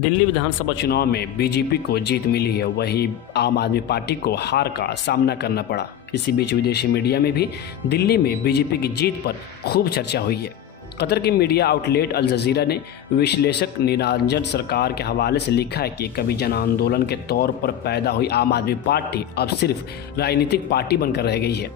दिल्ली विधानसभा चुनाव में बीजेपी को जीत मिली है, वहीं आम आदमी पार्टी को हार का सामना करना पड़ा। इसी बीच विदेशी मीडिया में भी दिल्ली में बीजेपी की जीत पर खूब चर्चा हुई है। कतर की मीडिया आउटलेट अल जजीरा ने विश्लेषक निरंजन सरकार के हवाले से लिखा है कि कभी जन आंदोलन के तौर पर पैदा हुई आम आदमी पार्टी अब सिर्फ राजनीतिक पार्टी बनकर रह गई है।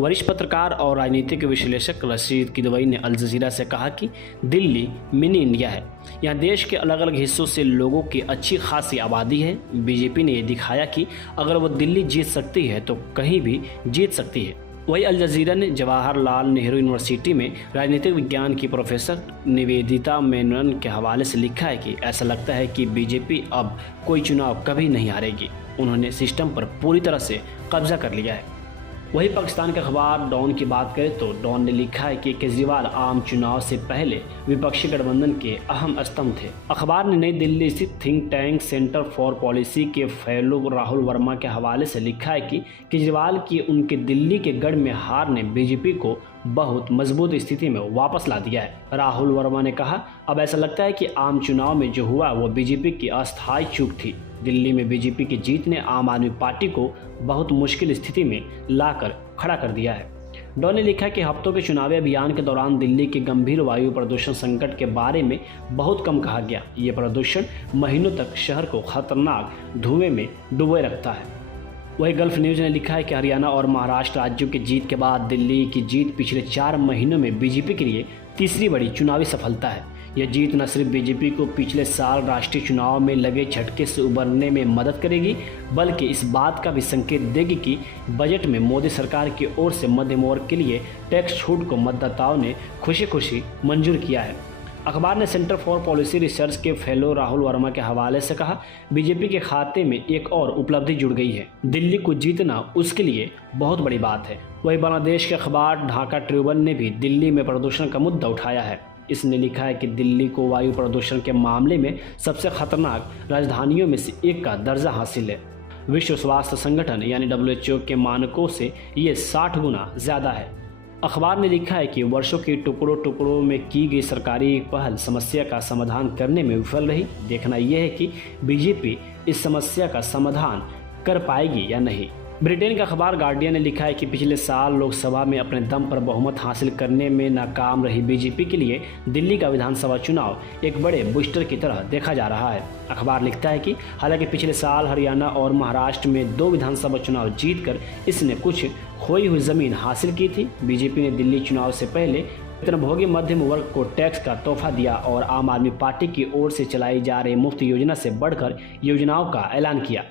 वरिष्ठ पत्रकार और राजनीतिक विश्लेषक रशीद किदवई ने अल जजीरा से कहा कि दिल्ली मिनी इंडिया है। यहाँ देश के अलग अलग हिस्सों से लोगों की अच्छी खासी आबादी है। बीजेपी ने यह दिखाया कि अगर वो दिल्ली जीत सकती है तो कहीं भी जीत सकती है। वहीं अल जजीरा ने जवाहरलाल नेहरू यूनिवर्सिटी में राजनीतिक विज्ञान की प्रोफेसर निवेदिता मेनन के हवाले से लिखा है कि ऐसा लगता है कि बीजेपी अब कोई चुनाव कभी नहीं हारेगी। उन्होंने सिस्टम पर पूरी तरह से कब्जा कर लिया है। वहीं पाकिस्तान के अखबार डॉन की बात करें तो डॉन ने लिखा है कि केजरीवाल आम चुनाव से पहले विपक्षी गठबंधन के अहम स्तंभ थे। अखबार ने नई दिल्ली स्थित think tank centre for policy के फेलो राहुल वर्मा के हवाले से लिखा है कि केजरीवाल की उनके दिल्ली के गढ़ में हार ने बीजेपी को बहुत मजबूत स्थिति में वापस ला दिया है। राहुल वर्मा ने कहा, अब ऐसा लगता है कि आम चुनाव में जो हुआ वो बीजेपी की अस्थायी चूक थी। दिल्ली में बीजेपी की जीत ने आम आदमी पार्टी को बहुत मुश्किल स्थिति में लाकर खड़ा कर दिया है। डॉन ने लिखा कि हफ्तों के चुनावी अभियान के दौरान दिल्ली के गंभीर वायु प्रदूषण संकट के बारे में बहुत कम कहा गया। ये प्रदूषण महीनों तक शहर को खतरनाक धुएं में डुबोए रखता है। वही गल्फ न्यूज ने लिखा है कि हरियाणा और महाराष्ट्र राज्यों की जीत के बाद दिल्ली की जीत पिछले 4 महीनों में बीजेपी के लिए तीसरी बड़ी चुनावी सफलता है। यह जीत न सिर्फ बीजेपी को पिछले साल राष्ट्रीय चुनाव में लगे झटके से उबरने में मदद करेगी, बल्कि इस बात का भी संकेत देगी कि बजट में मोदी सरकार की ओर से मध्यम वर्ग के लिए टैक्स छूट को मतदाताओं ने खुशी खुशी मंजूर किया है। अखबार ने सेंटर फॉर पॉलिसी रिसर्च के फेलो राहुल वर्मा के हवाले से कहा, बीजेपी के खाते में एक और उपलब्धि जुड़ गई है। दिल्ली को जीतना उसके लिए बहुत बड़ी बात है। वही बांग्लादेश के अखबार ढाका ट्रिब्यून ने भी दिल्ली में प्रदूषण का मुद्दा उठाया है। इसने लिखा है कि दिल्ली को वायु प्रदूषण के मामले में सबसे खतरनाक राजधानियों में से एक का दर्जा हासिल है। विश्व स्वास्थ्य संगठन यानी WHO के मानकों से ये 60 गुना ज़्यादा है। अखबार ने लिखा है कि वर्षों के टुकड़ों टुकड़ों में की गई सरकारी पहल समस्या का समाधान करने में विफल रही। देखना यह है कि बीजेपी इस समस्या का समाधान कर पाएगी या नहीं। ब्रिटेन का अखबार गार्डियन ने लिखा है कि पिछले साल लोकसभा में अपने दम पर बहुमत हासिल करने में नाकाम रही बीजेपी के लिए दिल्ली का विधानसभा चुनाव एक बड़े बूस्टर की तरह देखा जा रहा है। अखबार लिखता है कि हालांकि पिछले साल हरियाणा और महाराष्ट्र में 2 विधानसभा चुनाव जीतकर इसने कुछ खोई हुई जमीन हासिल की थी। बीजेपी ने दिल्ली चुनाव से पहले वेतनभोगी मध्यम वर्ग को टैक्स का तोहफा दिया और आम आदमी पार्टी की ओर से चलाई जा रही मुफ्त योजना से बढ़कर योजनाओं का ऐलान किया।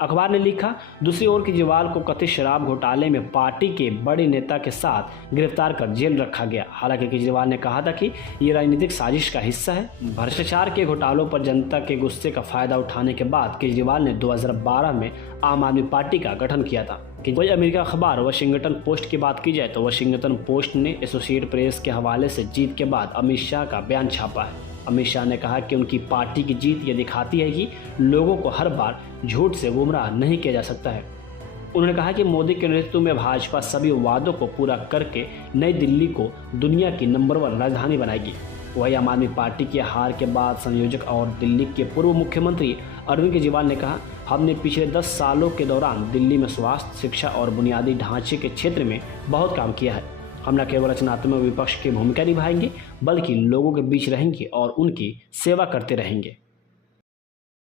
अखबार ने लिखा, दूसरी ओर केजरीवाल को कथित शराब घोटाले में पार्टी के बड़े नेता के साथ गिरफ्तार कर जेल रखा गया। हालांकि केजरीवाल ने कहा था कि ये राजनीतिक साजिश का हिस्सा है। भ्रष्टाचार के घोटालों पर जनता के गुस्से का फायदा उठाने के बाद केजरीवाल ने 2012 में आम आदमी पार्टी का गठन किया था। वही अमेरिका अखबार वाशिंगटन पोस्ट की बात की जाए तो वाशिंगटन पोस्ट ने एसोसिएटेड प्रेस के हवाले से जीत के बाद अमित शाह का बयान छापा है। अमित शाह ने कहा कि उनकी पार्टी की जीत ये दिखाती है कि लोगों को हर बार झूठ से गुमराह नहीं किया जा सकता है। उन्होंने कहा कि मोदी के नेतृत्व में भाजपा सभी वादों को पूरा करके नई दिल्ली को दुनिया की नंबर 1 राजधानी बनाएगी। वही आम आदमी पार्टी की हार के बाद संयोजक और दिल्ली के पूर्व मुख्यमंत्री अरविंद केजरीवाल ने कहा, हमने पिछले 10 सालों के दौरान दिल्ली में स्वास्थ्य, शिक्षा और बुनियादी ढांचे के क्षेत्र में बहुत काम किया है। हम न केवल रचनात्मक विपक्ष की भूमिका निभाएंगे बल्कि लोगों के बीच रहेंगे और उनकी सेवा करते रहेंगे।